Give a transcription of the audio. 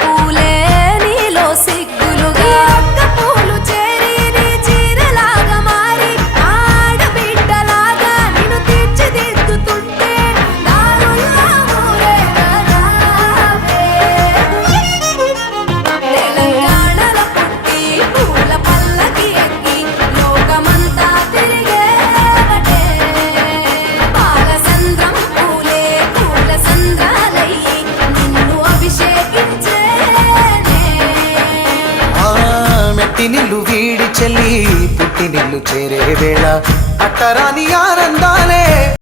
పూలే నీలో సిగ్గులుగా ఒక్క పూలు చేరి నీ చీరలాగా మారి ఆడబిడ్డలాగా నిన్ను తీర్చిదిద్దుతుంటే దారుల్లో ఊరేగరావే. తెలంగాణలో పుట్టి పూల పల్లకి ఎక్కి లోకమంతా తిరిగేవటే. పాలసంద్రం పూలే పూల సంద్రాలయ్యి నిన్ను అభిషేకించేనే. మెట్టి నిల్లు వీడి చెల్లి పుట్టి నిల్లు చేరే వేళ అట్టరాని ఆనందాలే